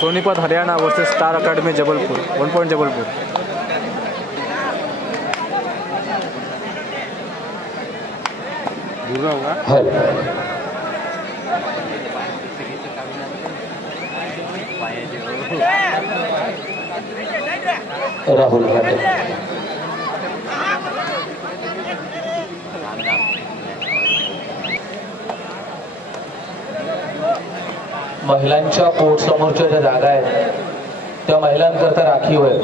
Sonipat Haryana versus star academy Jabalpur. 1 point Jabalpur. Rahul Ghate महिलांच्या court समोरच्या ज्या जागा आहेत त्या महिलांकरता राखीव आहेत।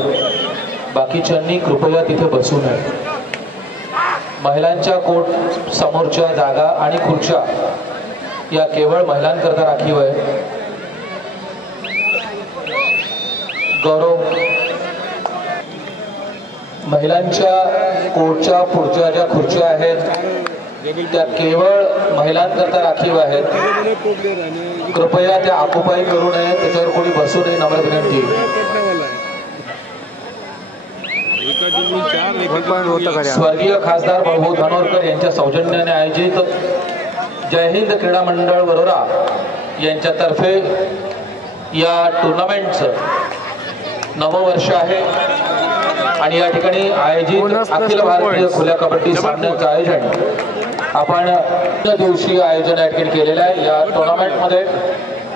बाकीच्यांनी कृपया तिथे बसू नये। महिलांच्या कोर्ट समोरच्या जागा आणि खुर्च्या या केवळ महिलांकरता राखीव आहे। गौरव, महिलांच्या कोर्टच्या पुढच्या ज्या खुर्च्या आहेत त्या केवळ महिलांकरता राखीव आहेत। कृपया त्या ऑक्युपाय करू नये, त्याच्यावर कोणी बसू नये, नम्र विनंती। स्वर्गीय खासदार भाऊ धानोरकर यांच्या सौजन्याने आयोजित जय हिंद क्रीडा मंडळ वरोरा यांच्यातर्फे या टुर्नामेंटचं नववर्ष आहे आणि या ठिकाणी आयोजित अखिल भारतीय खुल्या कबड्डी सामन्याचं आयोजन आपण दिवशी आयोजन या ठिकाणी केलेलं आहे। या टुर्नामेंटमध्ये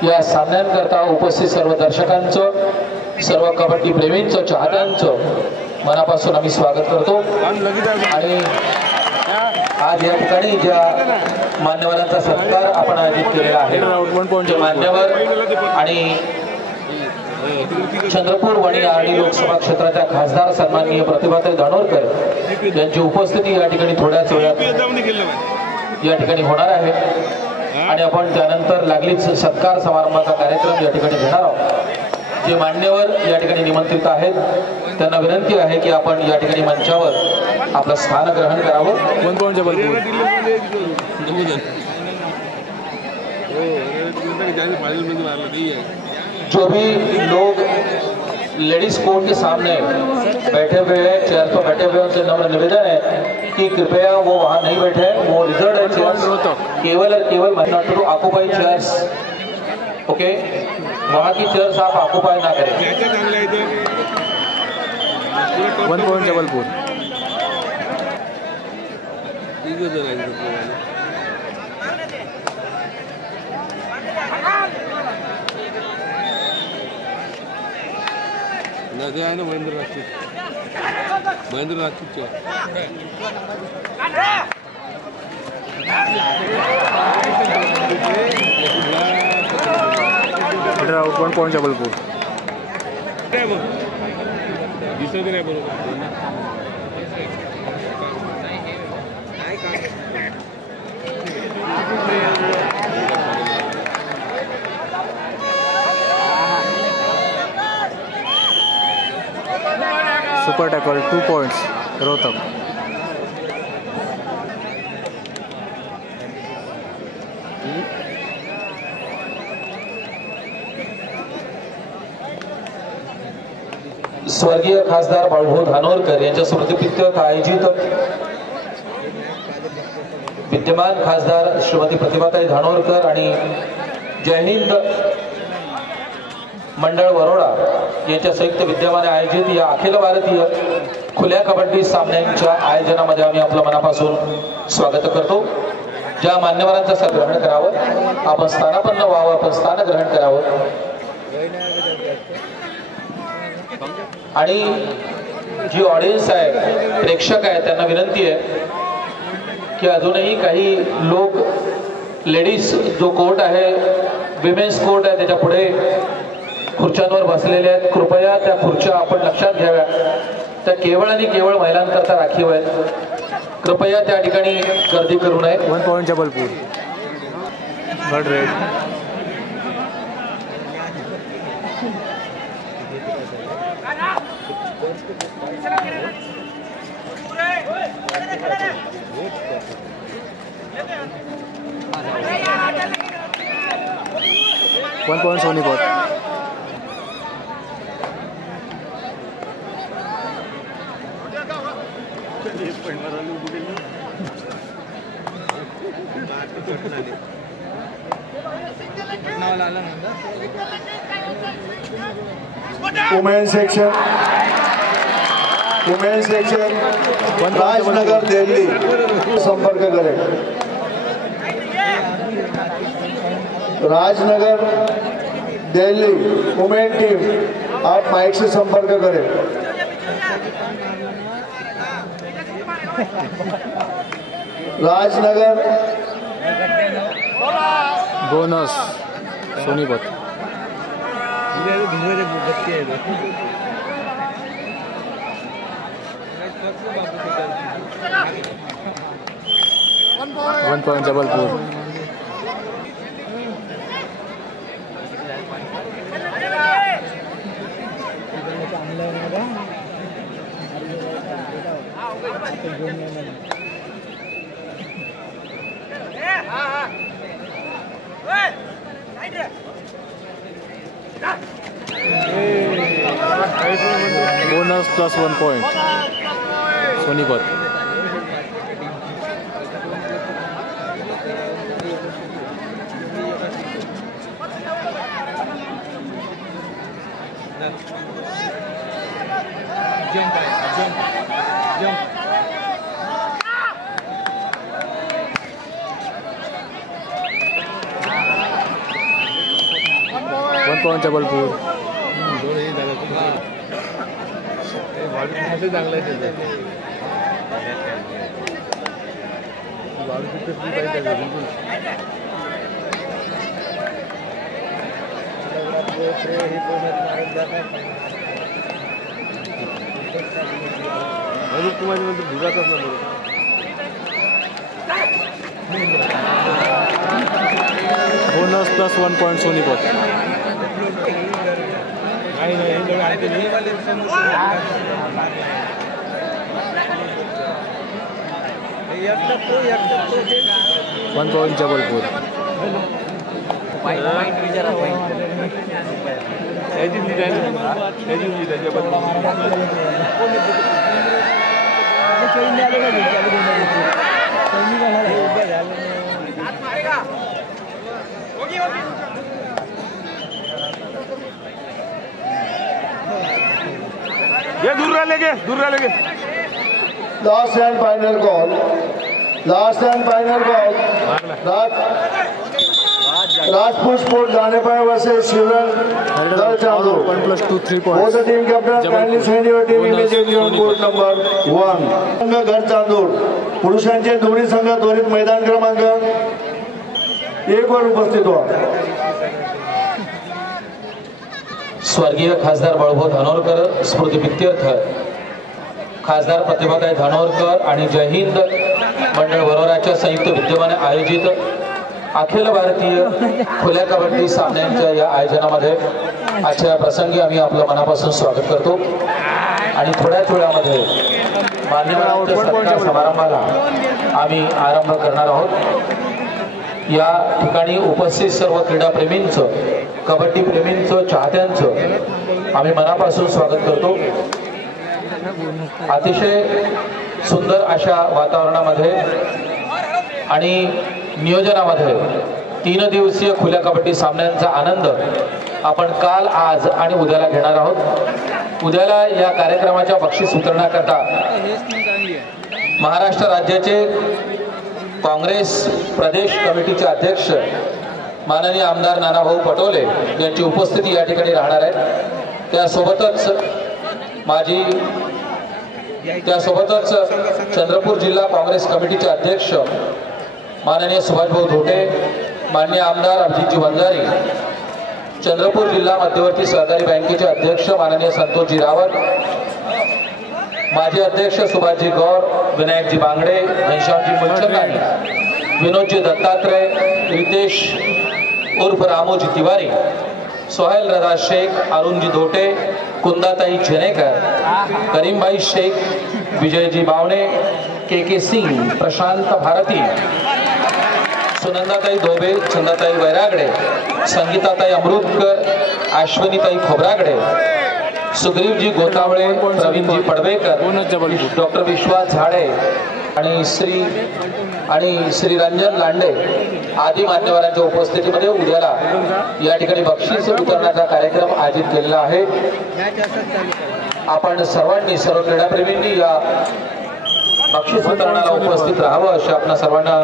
या सामन्यांकरता उपस्थित सर्व दर्शकांचं, सर्व कबड्डी प्रेमींचं, चाहत्यांचं मनापासून आम्ही स्वागत करतो। आणि आज या ठिकाणी ज्या मान्यवरांचा सत्कार आपण आयोजित केलेला आहे ते मान्यवर आणि चंद्रपूर वणी आर्णी लोकसभा क्षेत्राच्या खासदार सन्माननीय प्रतिभाताई धानोरकर यांची उपस्थिती या ठिकाणी थोड्याच वेळात या ठिकाणी होणार आहे आणि आपण त्यानंतर लागलीच सत्कार समारंभाचा कार्यक्रम या ठिकाणी घेणार आहोत। जे मान्यवर या ठिकाणी निमंत्रित आहेत त्यांना विनंती आहे की आपण या ठिकाणी मंचावर आपलं स्थान ग्रहण करावं। 1 पॉइंट जबलपुर। जो भी लोग लेडीज कोर्ट के सामने बैठे हुए हैं, चेयर पर बैठे हुए हैं, उनसे नम्र निवेदन है कि कृपया वो वहाँ नहीं बैठे। वो रिजर्व है चेयर्स, केवल और केवल महिला टू ऑक्युपाई चेयर्स। ओके, वहाँ की चेयर्स आप ऑक्युपाई ना करें। 1 पॉइंट जबलपुर। आहे ना महेंद्र राजपूत आउट 1 पॉइंट जबलपुर। दिसत नाही बरोबर। Super tackle 2 points Rohtak. स्वर्गीय खासदार भाऊ धानोरकर यांच्या स्मृतिप्रीत्यर्थ आयोजित विद्यमान खासदार श्रीमती प्रतिभाताई धानोरकर आणि जय हिंद मंडळ वरोरा यांच्या संयुक्त विद्यमाने आयोजित या अखिल भारतीय खुल्या कबड्डी सामन्यांच्या आयोजनामध्ये आम्ही आपलं मनापासून स्वागत करतो। ज्या मान्यवरांचं सग्रहण करावं, आपण स्थानापन्न व्हावं, आपण स्थान ग्रहण करावं आणि जी ऑडियन्स आहे, प्रेक्षक आहे, त्यांना विनंती आहे की अजूनही काही लोक लेडीज जो कोर्ट आहे, विमेन्स कोर्ट आहे, त्याच्या पुढे खुर्च्यांवर बसलेले आहेत। कृपया त्या खुर्च्या आपण लक्षात घ्याव्या, त्या केवळ आणि केवळ महिलांकरता राखीव आहेत। कृपया त्या ठिकाणी गर्दी करू नये। 1 point Jabalpur. Good raid. One point Sonipat. पटनावाला वुमेन सेक्शन राजनगर दिल्ली संपर्क करें। राजनगर दिल्ली वुमेन टीम आप माइक से संपर्क करें। Rajnagar bonus Sonipat 1 point Jabalpur. Bonus plus 1 point Sonipat. One point Jabalpur. Bonus plus 1 point Sonipat. One point Jabalpur. ये दूर रह लेंगे। Last and final call. Rajput sport जाने पाए वैसे शिवरन दल Chandur 1+2 3 points। Both the team captain kindly send your team immediately on court number 1. संघ गड चांदूर पुरुषांचे दोन्ही संघ त्वरित मैदान क्रमांक 1 वर उपस्थित व्हा। स्वर्गीय खासदार बाळूभाऊ धानोरकर स्मृती प्रित्यर्थ खासदार प्रतिभाताई धानोरकर आणि जय हिंद मंडळ वरोराच्या संयुक्त विद्यमाने आयोजित अखिल भारतीय खुल्या कबड्डी सामन्यांच्या या आयोजनामध्ये आजच्या प्रसंगी आम्ही आपलं मनापासून स्वागत करतो आणि थोड्याच वेळामध्ये मान्यवरांच्या सत्कार समारंभाला आम्ही आरंभ करणार आहोत। या ठिकाणी उपस्थित सर्व क्रीडाप्रेमींचं, कबड्डी प्रेमींचं, चाहत्यांचं आम्ही मनापासून स्वागत करतो। अतिशय सुंदर अशा वातावरणामध्ये आणि नियोजनामध्ये 3 दिवसीय खुल्या कबड्डी सामन्यांचा आनंद आपण काल, आज आणि उद्याला घेणार आहोत। उद्याला या कार्यक्रमाच्या बक्षीस वितरणाकरता महाराष्ट्र राज्याचे काँग्रेस प्रदेश कमिटीचे अध्यक्ष माननीय आमदार नानाभाऊ पटोले यांची उपस्थिती या ठिकाणी राहणार आहे। त्यासोबतच चंद्रपूर जिल्हा काँग्रेस कमिटीचे अध्यक्ष माननीय सुभाषभाऊ धोटे, माननीय आमदार अभिजितजी वंजारी, चंद्रपूर जिल्हा मध्यवर्ती सहकारी बँकेचे अध्यक्ष माननीय संतोषजी रावत, माजी अध्यक्ष सुभाषजी गौर, विनायकजी बांगडे, घनश्यामजी मुलचंदानी, विनोदजी दत्तात्रय, रितेश उर्फ रामोजी तिवारी, सोहेल रजा शेख, अरुणजी धोटे, कुंदाताई चेनेकर, करीमभाई शेख, विजयजी बावणे, के सिंग, प्रशांत भारती, सुनंदाताई धोबे, चंदाताई वैरागडे, संगीताताई अमृतकर, अश्विनीताई खोब्रागडे, सुग्रीवजी गोतावळे, प्रवीणजी पडवेकर, डॉक्टर विश्वास झाडे, आणि श्री रंजन लांडे आदी मान्यवरांच्या उपस्थितीमध्ये उद्याला या ठिकाणी बक्षीस वितरणाचा कार्यक्रम आयोजित केलेला आहे। आपण सर्वांनी, सर्व क्रीडाप्रेमींनी या बक्षीस वितरणाला उपस्थित राहावं अशी आपल्या सर्वांना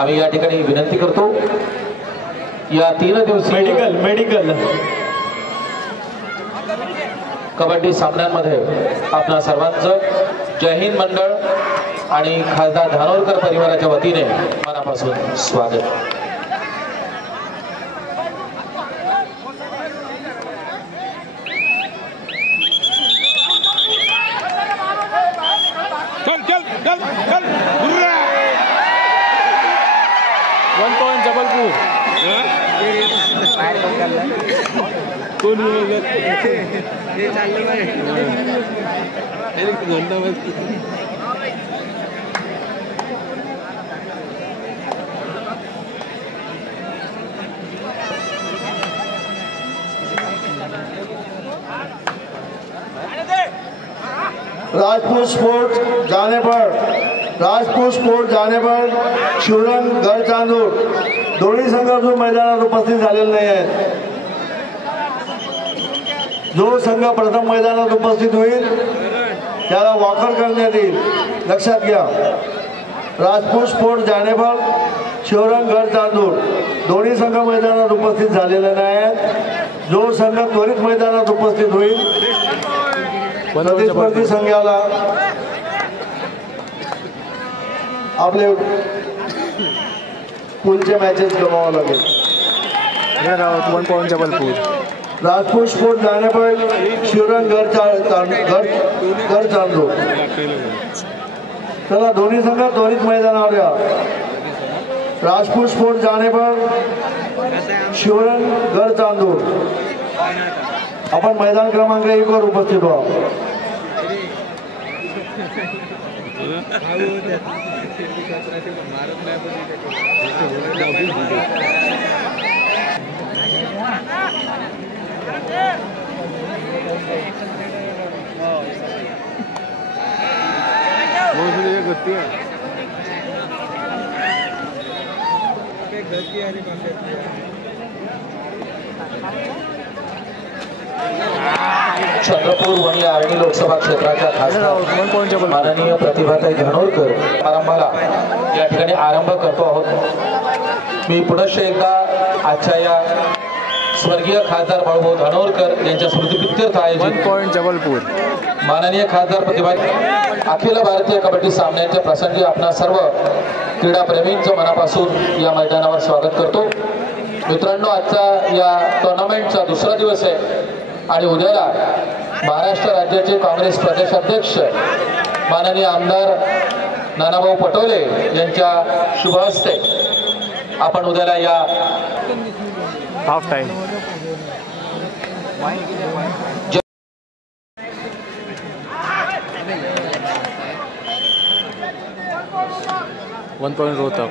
आम्ही या ठिकाणी विनंती करतो। या 3 दिवसीय मेडिकल कबड्डी सामन्यांमध्ये आपणा सर्वांचं जय हिंद मंडळ आणि खासदार धानोरकर परिवाराच्या वतीने मनापासून स्वागत। One point Jabalpur. Rajput sport जाने पर शिवरंग गडचांदूर दोन्ही संघ अजून मैदानात उपस्थित झालेले नाही आहेत। जो संघ प्रथम मैदानात उपस्थित होईल त्याला वॉकर करण्यात येईल, लक्षात घ्या। राजपूत स्पोर्ट जाने पर शिवरंग गडचांदूर दोन्ही संघ मैदानात उपस्थित झालेले नाही आहेत। जो संघ त्वरित मैदानात उपस्थित होईल प्रतिस्पर्धी संघाला आपले पुढचे मॅचेस गमावावे लागेल। 1 पॉइंट जबलपुर। राजपूत स्पोर्ट जाने पर शिवरंग गडचांदूर चला दोन्ही संघ त्वरित मैदानावर या। राजपूत स्पोर्ट जाने पर शिवरंग गडचांदूर आपण मैदान क्रमांक 1 वर उपस्थित व्हा। चंद्रपूर वणी आर्णी लोकसभा क्षेत्राच्या खासदार माननीय प्रतिभाताई धानोरकर समारंभाला या ठिकाणी आरंभ करतो आहोत। मी पुनश्च एकदा आजच्या या स्वर्गीय खासदार बाळूभाऊ धानोरकर यांच्या स्मृतिप्रीत्यर्थ आयोजित 1 पॉइंट जबलपुर माननीय खासदार प्रतिभा अखिल भारतीय कबड्डी सामन्यांच्या प्रसंगी आपणा सर्व क्रीडाप्रेमींचं मनापासून या मैदानावर स्वागत करतो। मित्रांनो, आजचा या टुर्नामेंटचा दुसरा दिवस आहे आणि उद्याला महाराष्ट्र राज्याचे काँग्रेस प्रदेशाध्यक्ष माननीय आमदार नानाभाऊ पटोले यांच्या शुभ हस्ते आपण उद्याला या half time 1 point Rohtak.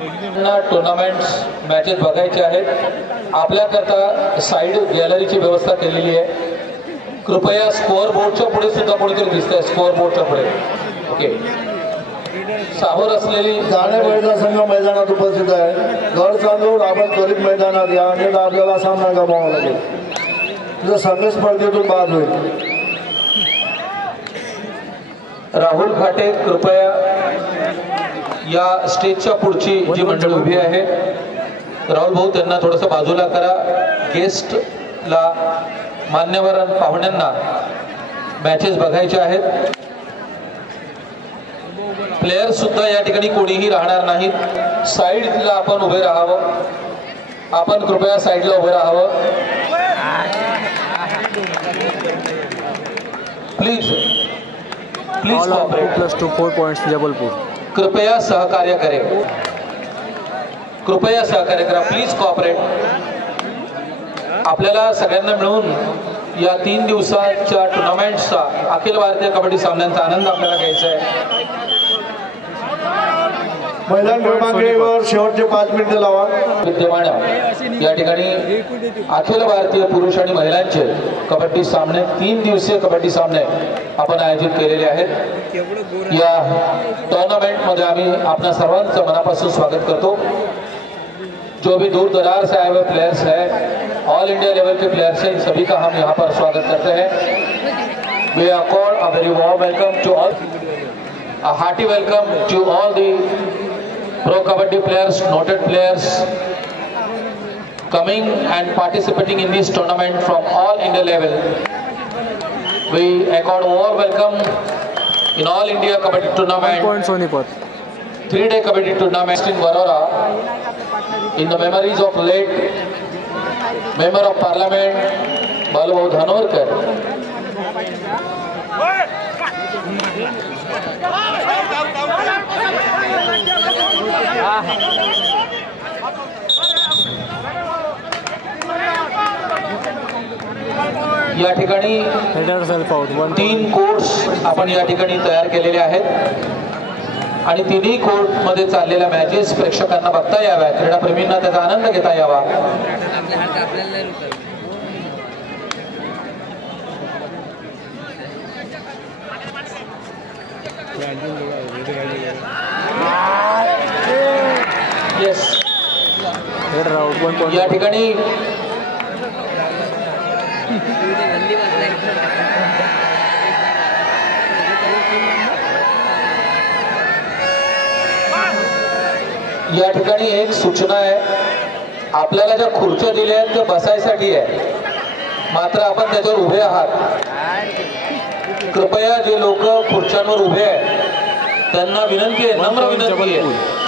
Tournaments matches बघायचे आहेत। आपल्याकरता साईड गॅलरीची व्यवस्था केलेली आहे। कृपया स्कोअर बोर्डच्या पुढे सुद्धा कोणीतरी दिसतंय, स्कोअर बोर्डच्या पुढे ओके। साहोर असलेली जाणेवाडीचा संघ मैदानात उपस्थित आहे। गडचांदूर आपण त्वरित मैदानात या, म्हणजे आपल्याला सामना गमावा लागेल, तुझा संघ स्पर्धेतून बाद होईल। राहुल खाटे कृपया या स्टेजच्या पुढची जी मंडळी उभी आहे, राहुल भाऊ त्यांना थोडंसं बाजूला करा। गेस्टला, मान्यवर पाहुण्यांना मॅचेस बघायचे आहेत। प्लेयर सुद्धा या ठिकाणी कोणीही राहणार नाहीत। साईडला आपण उभे राहावं, आपण कृपया साईडला उभे राहावं प्लीज प्लीज। +2 4 पॉइंट्स जबलपुर। कृपया सहकार्य करें, कृपया सहकार्य करा, प्लीज कॉपरेट। आपल्याला सगळ्यांना मिळून या 3 दिवसाच्या टुर्नामेंटचा अखिल भारतीय कबड्डी सामन्यांचा आनंद आपल्याला घ्यायचा आहे। मैदान क्रमांक 1 वर शेवटचे 5 मिनिटं लावा. विद्यमान या ठिकाणी अखिल भारतीय पुरुष आणि महिलांचे कबड्डी सामने 3 दिवसीय कबड्डी सामने आपण आयोजित केलेले आहेत. या टूर्नामेंट मध्ये आम्ही आपल्या सर्वांचं मनापासून स्वागत करतो. जो भी दूर दरार से आए हुए प्लेयर्स हैं, ऑल इंडिया लेवल के प्लेयर्स हैं, सभी का हम यहाँ पर स्वागत करते हैं. We accord a very warm welcome to all, a hearty welcome to all the pro kabaddi players, noted players coming and participating in this tournament from all India level. We accord a warm welcome in all India kabaddi tournament, 3-day kabaddi tournament in Varora, in the memories of late member of parliament Balubhau Dhanorkar. या ठिकाणी 3 courts आपण या ठिकाणी तयार केलेले आहेत आणि तिन्ही कोर्ट मध्ये चाललेल्या मॅचेस प्रेक्षकांना बघता याव्या, क्रीडाप्रेमींना त्याचा आनंद घेता यावा. येस, या ठिकाणी एक सूचना आहे. आपल्याला ज्या खुर्च्या दिल्या आहेत त्या बसायसाठी आहे, मात्र आपण त्याच्यावर उभे आहात. कृपया जे लोक खुर्च्यांवर उभे आहेत त्यांना विनंती आहे, नम्र विनंती आहे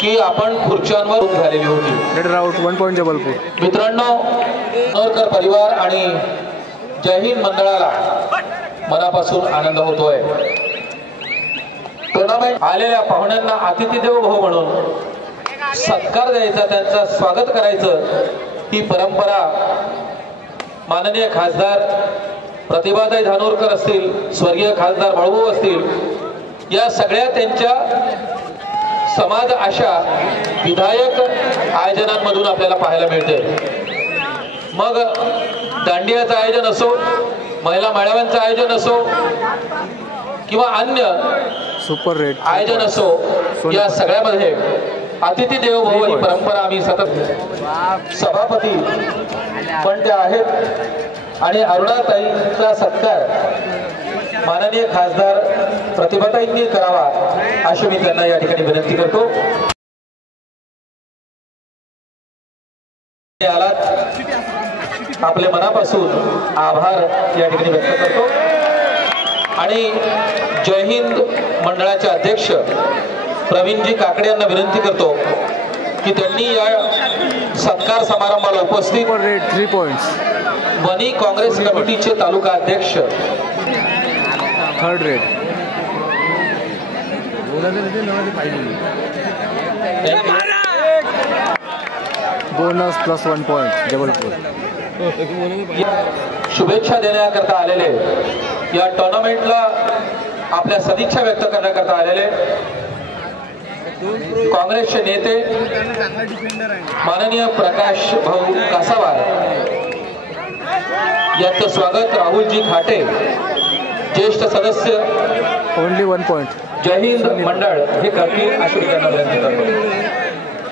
की आपण खुर्च्यांवर झालेली होती. 1 पॉइंट जबलपूर. मित्रांनो, नोरकर परिवार आणि जय हिंद मंडळाला मनापासून आनंद होतोय. टुर्नामेंट आलेल्या पाहुण्यांना अतिथी देवो भव म्हणून सत्कार द्यायचा, त्यांचं स्वागत करायचं, ही परंपरा माननीय खासदार प्रतिभाताई धानोरकर असतील, स्वर्गीय खासदार बाळूभाऊ असतील, या सगळ्या त्यांच्या समाज अशा विधायक आयोजनांमधून आपल्याला पाहायला मिळते. मग दांडियाचं आयोजन असो, महिला मेळाव्यांचं आयोजन असो किंवा अन्य सुपर रेट आयोजन असो, या सगळ्यामध्ये अतिथी देवो भव ही परंपरा आम्ही सतत सभापती पण त्या आहेत आणि अरुणाताईंचा सत्कार माननीय खासदार प्रतिभाताईंनी करावा अशी मी त्यांना या ठिकाणी विनंती करतो. आपले मनापासून आभार या ठिकाणी व्यक्त करतो आणि जय हिंद मंडळाचे अध्यक्ष प्रवीणजी काकडे यांना विनंती करतो की त्यांनी या सत्कार समारंभाला उपस्थित 3 पॉइंट्स वनी काँग्रेस कमिटीचे तालुका अध्यक्ष 3rd rate bonus plus 1 point Jabalpur. शुभेच्छा देण्याकरता आलेले, या टुर्नामेंटला आपल्या सदिच्छा व्यक्त करण्याकरता आलेले काँग्रेसचे नेते माननीय प्रकाश भाऊ कासावार यांचं स्वागत राहुलजी खाटे, ज्येष्ठ सदस्य ओनली 1 पॉइंट जय हिंद मंडळ हे करतील अशी त्यांना विनंती करतो.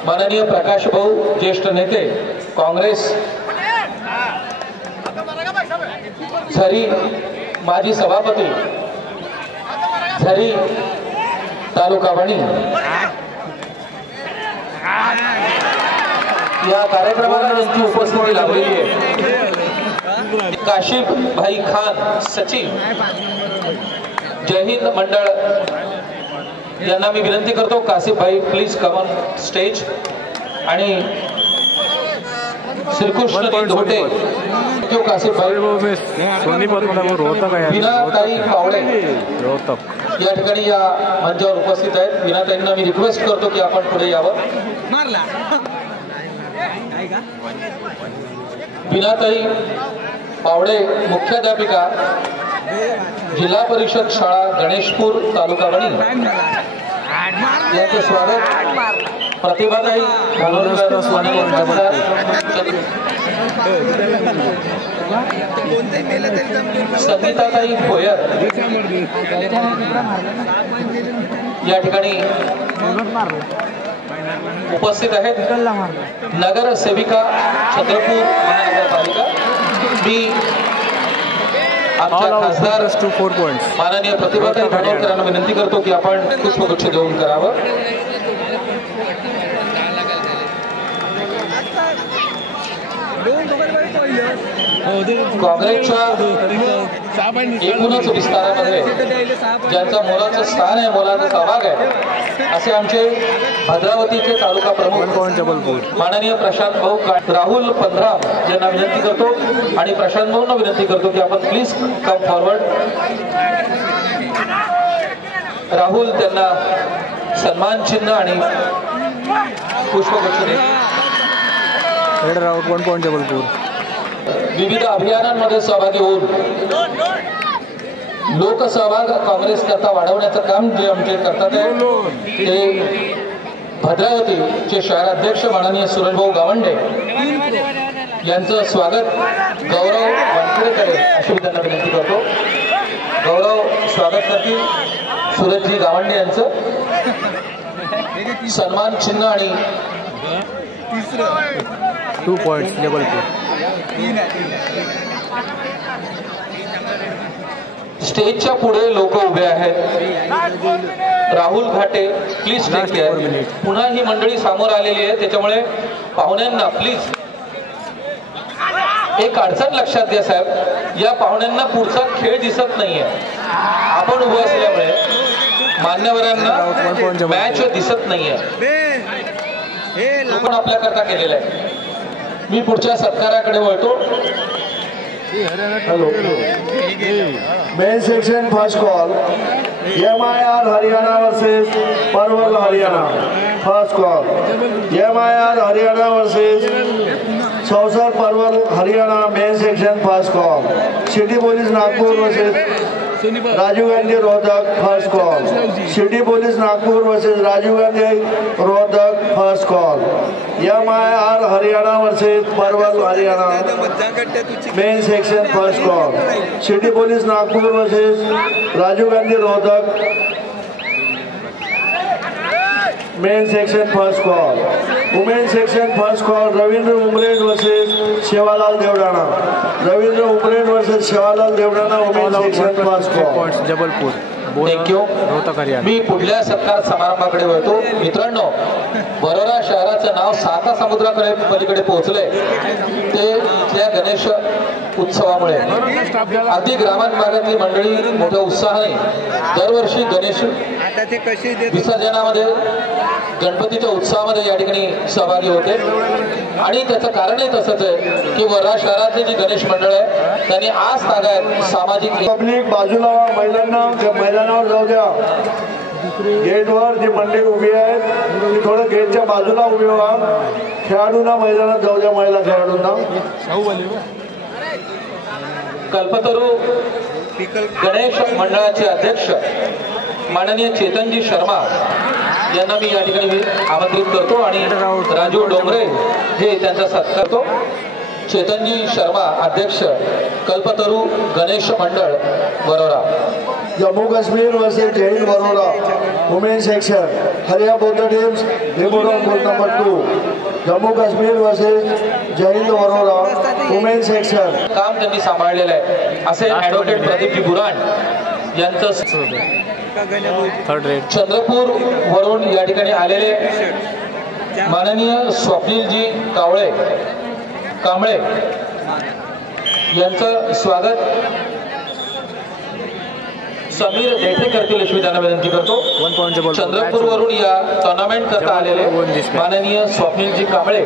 माननीय प्रकाश भाऊ ज्येष्ठ नेते काँग्रेस, झरी माजी सभापती, झरी तालुका वणी, या कार्यक्रमाला ज्यांची उपस्थिती लाभलेली आहे काशिफ भाई खान सचिव जय हिंद मंडळ यांना मी विनंती करतो, काशिफ भाई प्लीज कम ऑन स्टेज. आणि श्रीकृष्ण धोटे काशिफ भाई, विनाताई पावडे या ठिकाणी या मंचावर उपस्थित आहेत. विनाताईंना मी रिक्वेस्ट करतो की आपण पुढे यावं. विनाताई पावडे मुख्याध्यापिका, जिल्हा परिषद शाळा गणेशपूर तालुका वणी. यांचं स्वागत प्रतिभाताई संगीताताई भोयर या ठिकाणी उपस्थित आहेत. नगरसेविका छत्रपूर महानगरपालिका. मी आमच्या खासदार 4 points. माननीय प्रतिभाताई भांडवलकरांना विनंती करतो की आपण पुष्पगुच्छ देऊन करावं. काँग्रेसच्या एकूणच विस्तारामध्ये ज्यांचा मोलाचं स्थान आहे, मोलाचा सहभाग आहे, असे आमचे भद्रावतीचे तालुका प्रमुख माननीय प्रशांत भाऊ राहुल पंधराम यांना विनंती करतो आणि प्रशांत भाऊंना विनंती करतो की आपण प्लीज कम फॉरवर्ड. राहुल त्यांना सन्मान चिन्ह आणि पुष्पगुच्छ दे. रेड राऊट 1 point जबलपूर. विविध अभियानांमध्ये सहभागी होऊन लोकसहभाग काँग्रेस करता वाढवण्याचं काम जे आमचे करतात आहे ते भद्रावतीचे शहराध्यक्ष माननीय सुरेशभाऊ गावंडे यांचं स्वागत गौरव वानखेडेकर अशी मी त्यांना विनंती करतो. गौरव स्वागत करतील सुरेशजी गावंडे यांचं. सन्मान चिन्ह आणि 2 points जबलपूर. स्टेजच्या पुढे लोक उभे आहेत. राहुल घाटे प्लीज टेक केअर. पुन्हा ही मंडळी समोर आलेली आहे, त्याच्यामुळे पाहुण्यांना प्लीज एक अडचण लक्षात घ्या साहेब. या पाहुण्यांना पुढचा खेळ दिसत नाहीये. आपण उभं असल्यामुळे मान्यवरांना मॅच दिसत नाहीये. आपण आपल्याकरता केलेलं आहे. मी पुढच्या सत्काराकडे वळतो. Hello. Men section first call MIR Haryana versus Parwal Haryana. First call MIR Haryana versus Chausar Parwal Haryana. Men section first call. City police Nagpur versus Rajiv Gandhi Rohtak. First call. City police Nagpur versus Rajiv Gandhi Rohtak. First call. MIR Haryana versus Parwal Haryana. Men section first call. City police Nagpur versus Rajiv Gandhi Rohtak. Men section first call. Women section first call Ravindra Umred versus Shewalal Devdana. Ravindra Umred versus Shewalal Devdana. Women section first call. Jabalpur. Thank you. मी पुढल्या सत्कार समारंभाकडे वळतो. मित्रांनो, वरोरा शहराचं नाव 7 समुद्राकडे पलीकडे पोहोचलंय ते त्या गणेश उत्सवामुळे. अगदी ग्रामीण भागातली मंडळी मोठ्या उत्साहाने दरवर्षी गणेश विसर्जनामध्ये गणपतीच्या उत्सवामध्ये या ठिकाणी सहभागी होते. आणि त्याचं कारणही तसंच आहे की वरोरा शहरातली जी गणेश मंडळ आहे त्यांनी आज तागायत सामाजिक पब्लिक बाजूला मैदानावर जाऊ द्या. गेटवर जी मंडळी उभी आहेत ती थोडं गेटच्या बाजूला उभी व्हा. खेळाडूंना मैदानात जाऊ द्या. महिला खेळाडूंना. कल्पतरू गणेश मंडळाचे अध्यक्ष माननीय चेतनजी शर्मा यांना मी या ठिकाणी आमंत्रित करतो आणि राजू डोंगरे हे त्यांचा सत्कार करतो. चेतनजी शर्मा अध्यक्ष Kalpataru Ganesh Mandal Warora. Jammu Kashmir versus Jai Hind Warora. Women section हरिया both teams report on goal number 2. Jammu Kashmir versus Jai Hind Warora. Women section काम त्यांनी सांभाळलेलं आहे असे ॲडव्होकेट प्रदीपजी बुराण यांचं. Third red. चंद्रपूर वरून या ठिकाणी आलेले माननीय स्वप्नीलजी कांबळे यांचं स्वागत समीर देठे करतील अशी त्यांना विनंती करतो. 1 point जबलपूर. चंद्रपूर वरून या टुर्नामेंट करता आलेले माननीय स्वप्नीलजी कांबळे